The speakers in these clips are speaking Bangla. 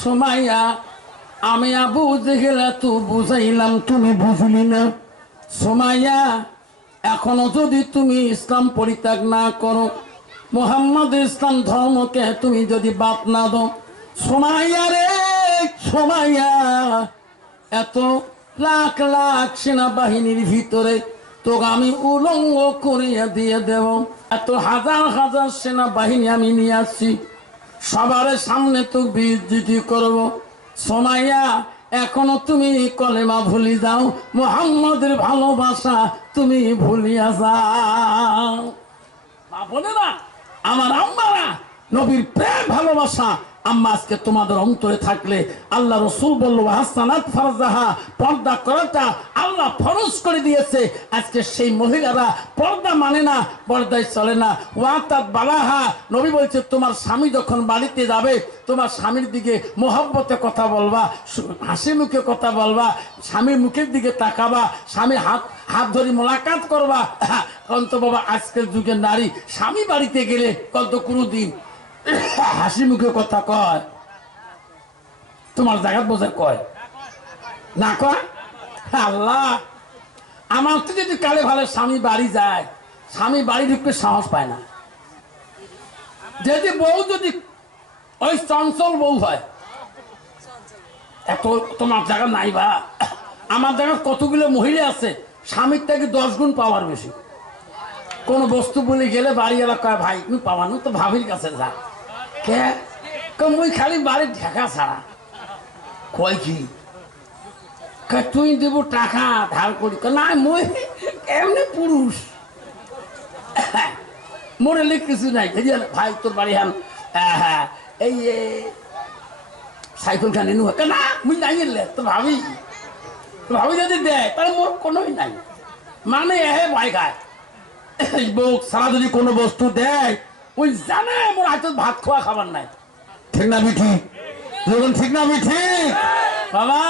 সুমাইয়া, আমি আবু জেহেল তো বুঝাইলাম, তুমি বুঝলি না। সুমাইয়া, এখনো যদি তুমি ইসলাম পরিত্যাগ না করো, মুহাম্মদ ইসলাম ধর্মকে তুমি যদি বাদ না দাও, সুমাইয়া রে সুমাইয়া, এত লাখ লাখ সেনাবাহিনীর ভিতরে তোকে আমি উলঙ্গ করিয়া দিয়ে দেব। এত হাজার হাজার সেনাবাহিনী আমি নিয়ে আসছি, সবার সামনে তো বিদ্যুতি করব। সুমাইয়া, এখনো তুমি কলেমা ভুলি যাও, মুহাম্মদের ভালোবাসা তুমি ভুলিয়া যাও। মা বোনেরা, আমার আম্মারা, নবীর প্রেম ভালোবাসা আম্মা আজকে তোমাদের অন্তরে থাকলে, আল্লাহ রসুল বলল হাসানাত ফারজাহা, পর্দা করাটা আল্লাহ ফরজ করে দিয়েছে। আজকে সেই মহিলারা পর্দা মানে না, পর্দায় চলে না। ওয়াতাত বালাহা, নবী বলছে তোমার স্বামী যখন বাড়িতে যাবে, তোমার স্বামীর দিকে মোহব্বতে কথা বলবা, হাসি মুখে কথা বলবা, স্বামীর মুখের দিকে তাকাবা, স্বামীর হাত ধরে মোলাকাত করবা। অন্ত বাবা, আজকের যুগের নারী স্বামী বাড়িতে গেলে কত কোনোদিন হাসি মুখে কথা কয়? তোমার জায়গা বোঝা কয় না কয়? আল্লাহ, আমার তো যদি কালে ভালো স্বামী বাড়ি যায়, স্বামী বাড়ি ঢুকতে সাহস পায় না। যদি বউ যদি ওই চঞ্চল বউ হয়, এত তোমার জায়গা নাই বা। আমার জায়গা কতগুলো মহিলা আছে স্বামীর থেকে 10 গুণ পাওয়ার বেশি। কোন বস্তু বলে গেলে বাড়িওয়ালা কয় ভাই তুমি পাবানো তো ভাবির কাছে যা। কে মুই খালি বাড়ির ঢাকা ছাড়া কয় কি তুই দেব টাকা ধার করি না, মই এমনি পুরুষ মরে কিছু নাই। ভাই তোর বাড়ি হান এই সাইকেল খান এনু না, মুই নাই এলে তো ভাবি ভাবি যদি দেয় তাহলে মোর কোনোই নাই, মানে এহে ভয় খায়। বউ সারা যদি কোনো বস্তু দেয়, ওই জানে মোর হাতে ভাত খাওয়া খাবার নাই। ঠিক না মিঠি? যখন ঠিক না মিঠি? বাবা,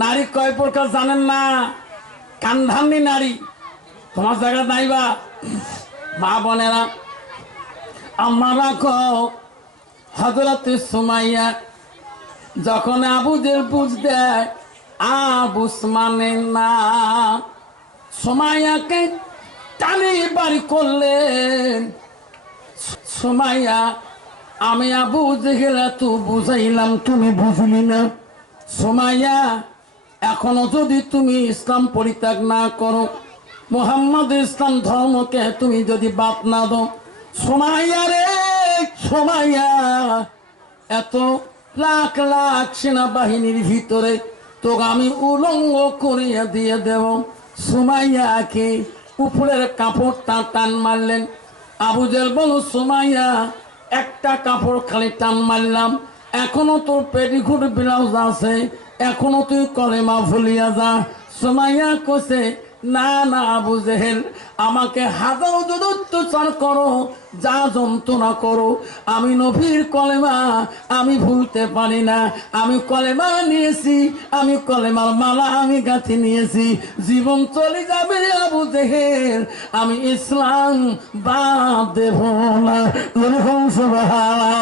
নারী কয় প্রকার জানেন না? কান্ধান্নি নারী তোমার জায়গা নাই বা। মা বোনেরা, আমরা কও হযরতে সুমাইয়া যখন আবু জেল বুঝ দেয়, আবুস মানে না, সুমাইয়াকে টানি বাড়ি করলেন। সুমাইয়া, আমি আবু জেহেল তো বুঝাইলাম, তুমি বুঝলি না। সুমাইয়া, এখনো যদি তুমি ইসলাম পরিত্যাগ না করো, মুহাম্মদ ইসলাম ধর্মকে তুমি যদি বাদ না দাও, সুমাইয়া রে সুমাইয়া, এত লাখ লাখ সেনাবাহিনীর ভিতরে তোকে আমি উলঙ্গ করিয়া দিয়ে দেব। সুমাইয়াকে উপরের কাপড়টা টান মারলেন। আবু জেহেল বল, সুমাইয়া একটা কাপড় খালি টান মারলাম, এখনো তোর পেটিকুট ব্লাউজ আছে, এখনো তুই কলেমা ভুলিয়া যা। সুমাইয়া কইছে, না না আবু জেহেল, আমাকে হাজার যদি অত্যাচার করো, যা যন্ত্রণা করো, আমি নবীর কলেমা আমি ভুলতে পারি না। আমি কলেমা নিয়েছি, আমি কলেমার মালা আমি গাঁথি নিয়েছি, জীবন চলে যাবে আবু জেহেল, আমি ইসলাম বাদ দেব না। সুবহানাল্লাহ।